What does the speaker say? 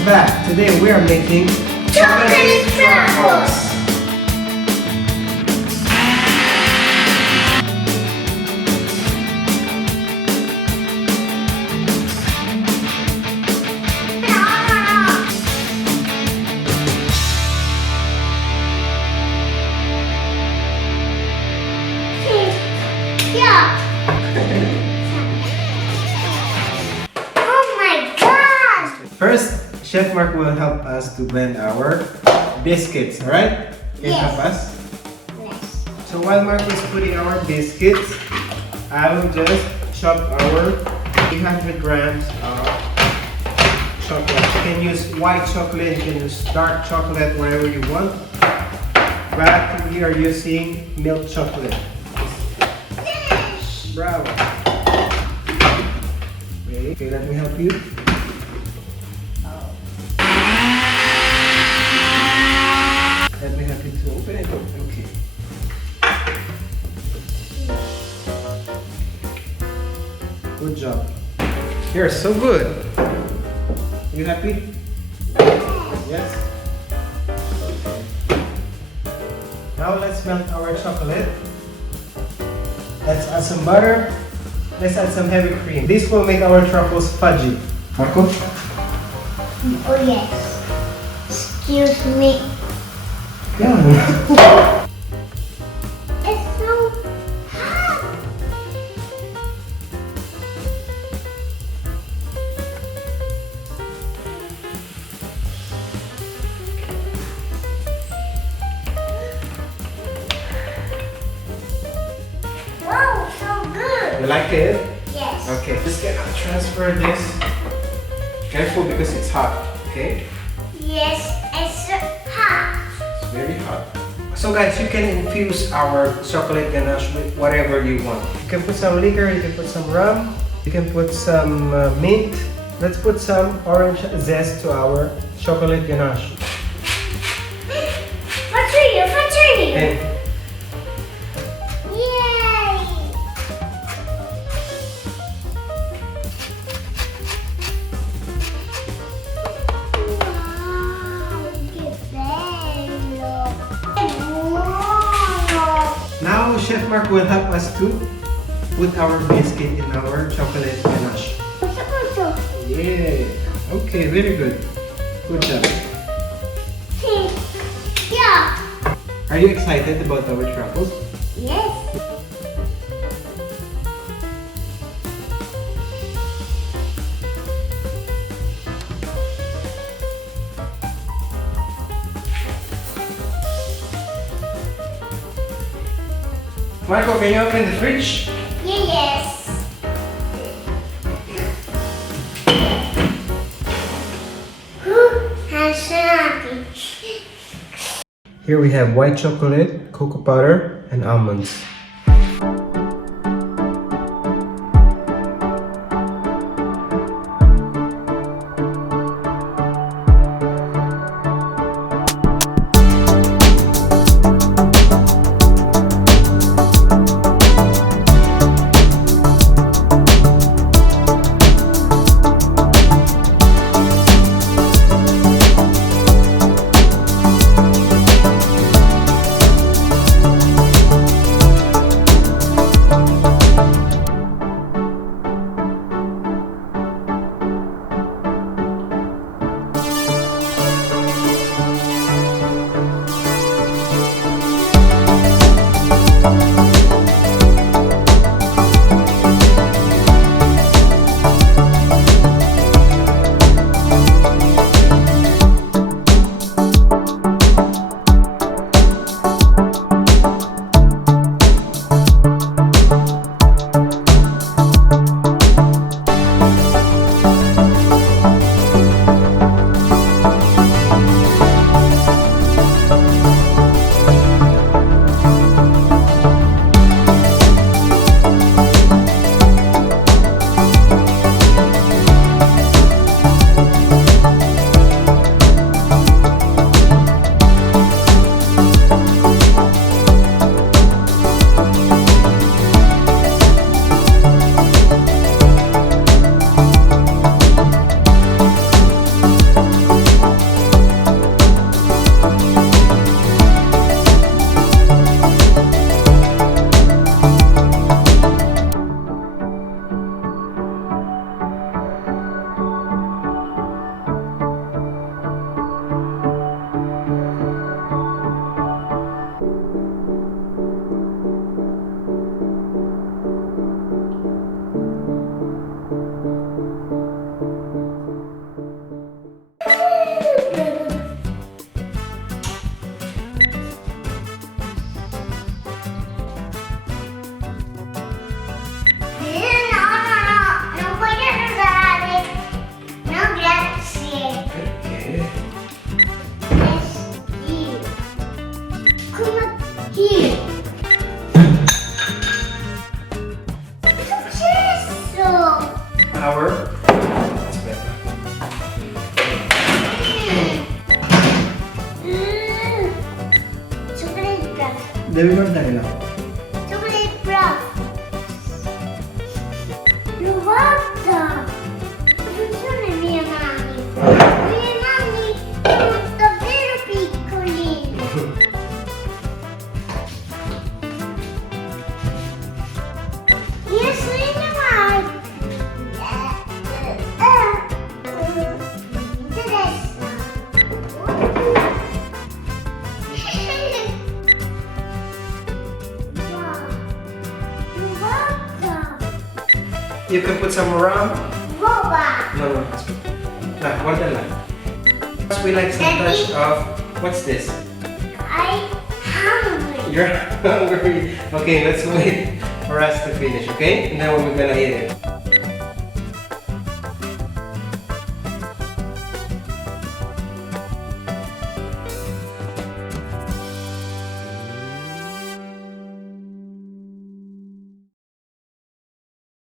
welcome back. Today we are making chocolate truffles. Yeah. Oh my God! First, Chef Mark will help us to blend our biscuits, alright? Can you help us? Yes. So while Mark is putting our biscuits, I will just chop our 300 grams of chocolate. You can use white chocolate, you can use dark chocolate, whatever you want. But we are using milk chocolate. Bravo. Okay, let me help you. Let me help you to open it. Okay. Good job. You're so good. You happy? Yes? Okay. Now let's melt our chocolate. Let's add some butter. Let's add some heavy cream. This will make our truffles fudgy. Marco? Oh yes. Excuse me. Yeah. It's so hot. Wow, so good. You like it? Yes. Okay. Just gonna transfer this. Careful because it's hot. Okay? Yes, it's so hot. It's very hot. So guys, you can infuse our chocolate ganache with whatever you want. You can put some liquor, you can put some rum, you can put some mint. Let's put some orange zest to our chocolate ganache. Fudgy, fudgy. And Yay! Wow, que bello! Wow! now Chef Mark will help us to put our biscuit in our chocolate ganache. Yeah. Okay, very good. Good job. Yeah. Are you excited about our truffles? Yes. Marco, can you open the fridge? Yes. Here we have white chocolate, cocoa powder, and almonds. our Chocolate broth. Devi guardarla. Chocolate broth. Lo guarda. Non sono le mie mani. Le mie mani sono davvero piccoline. Io sono mai. You can put some around. Boba. No, it's good. Nah, guardala. We like some touch of, what's this? I'm hungry. You're hungry. Okay, let's wait for us to finish, okay? And then we're gonna eat it.